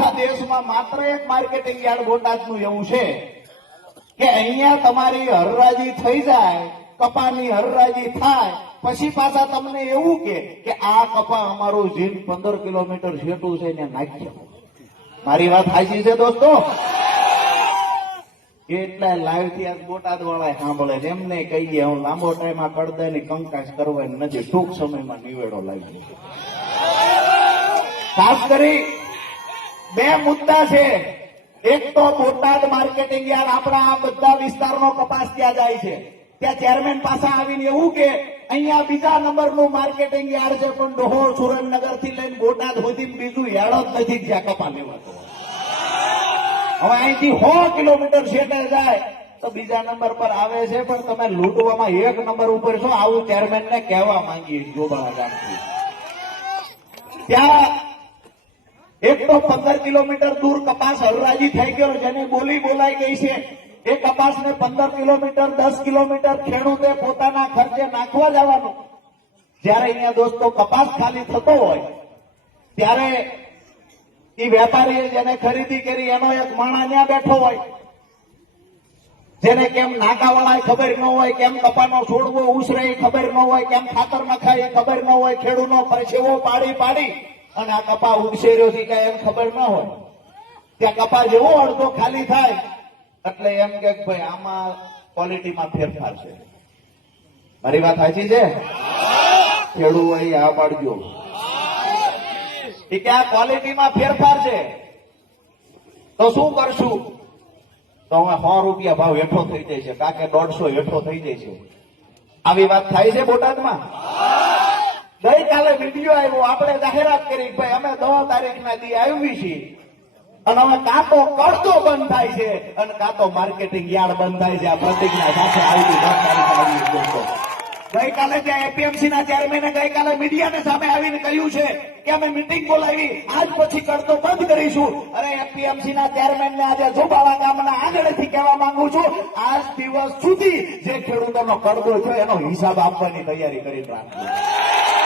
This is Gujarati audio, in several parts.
આખા દેશમાં માત્ર એક માર્કેટિંગ યાર્ડ બોટાદનું એવું છે કે અહીંયા તમારી હરરાજી થઈ જાય, કપાની હરરાજી થાય, પછી પાછા તમને એવું કે કે આ કપા અમારું જીન પંદર કિલોમીટર જેટલું છે એને નાખ્યો. મારી વાત સાચી છે દોસ્તો? એટલા લાઈવથી આજ બોટાદ વાળા સાંભળે છે એમને કહીએ, હું લાંબો ટાઈમ આ કડદાની કંકાસ કરવાની નથી, ટૂંક સમયમાં નિવેડો લાવી ખાસ કરી બે મુદ્દા છે. એક તો બોટાદ માર્કેટિંગ યાર્ડ આપણા આ બધા વિસ્તારનો કપાસ ત્યાં જાય છે. ત્યાં ચેરમેન પાસે આવીને એવું કે, અહીંયા બીજા નંબરનું માર્કેટિંગ યાર્ડ છે, પણ ડોહોર સુરેન્દ્રનગરથી લઈને બોટાદ સુધી બીજું યાર્ડ જ નથી જ્યાં કપા લેવાતો હવે અહીંથી સો કિલોમીટર છેટે જાય તો બીજા નંબર પર આવે છે, પણ તમે લૂંટવામાં એક નંબર ઉપર છો, આવું ચેરમેન ને કહેવા માંગીએ જોબાળા ગામથી. ત્યાં એક તો પંદર કિલોમીટર દૂર કપાસ હરરાજી થઈ ગયો, જેની બોલી બોલાઈ ગઈ છે. એ કપાસને પંદર કિલોમીટર, દસ કિલોમીટર ખેડૂતે પોતાના ખર્ચે નાખવા જવાનું. જ્યારે અહીંયા દોસ્તો કપાસ ખાલી થતો હોય, ત્યારે એ વેપારીએ જેને ખરીદી કરી, એનો એક માણા ત્યાં બેઠો હોય. જેને કેમ નાકાવાળા ખબર ન હોય, કેમ કપાનો છોડવો ઉછરે ખબર ન હોય, કેમ ખાતર નખાય એ ખબર ન હોય, ખેડૂનો પરસેવો પાડી પાડી અને આ કપા ઉગશે રહ્યો કઈ એમ ખબર ન હોય. ત્યાં કપા જેવો અડધો ખાલી થાય, એટલે એમ કે ભાઈ આમાં ક્વોલિટીમાં ફેરફાર છે. મારી વાત સાચી છે? ખેડૂ અહીં આ પાડજો. કે આ ક્વોલિટીમાં ફેરફાર છે. તો શું કરશું? તો હવે સો રૂપિયા ભાવ હેઠો થઈ જાય છે, કાકે દોઢસો હેઠો થઈ જાય છે. આવી વાત થાય છે બોટાદમાં? ગઈકાલે વીડિયો આવ્યો, આપણે જાહેરાત કરી ભાઈ અમે દસ તારીખના દી આવી છીએ. અને હવે કાં તો બંધ થાય છે અને કાં માર્કેટિંગ યાર્ડ બંધ થાય છે. આ પ્રતિજ્ઞા સાથે આવી ગઈકાલે ત્યાં એપીએમસી ના ચેરમેને ગઈકાલે મીડિયાને સામે આવીને કહ્યું છે કે અમે મિટિંગ બોલાવી. આજ પછી કરતો બંધ કરીશું. અરે એપીએમસી ના ચેરમેન ને આજે જોબાળા ગામના આંગણેથી કહેવા માંગુ છું, આજ દિવસ સુધી જે ખેડૂતોનો કરદો છે એનો હિસાબ આપવાની તૈયારી કરી રાખજો.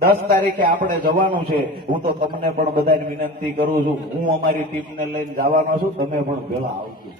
દસ તારીખે આપણે જવાનું છે. હું તો તમને પણ બધાને વિનંતી કરું છું. હું અમારી ટીમને લઈને જવાનો છું. તમે પણ ભેળા આવજો.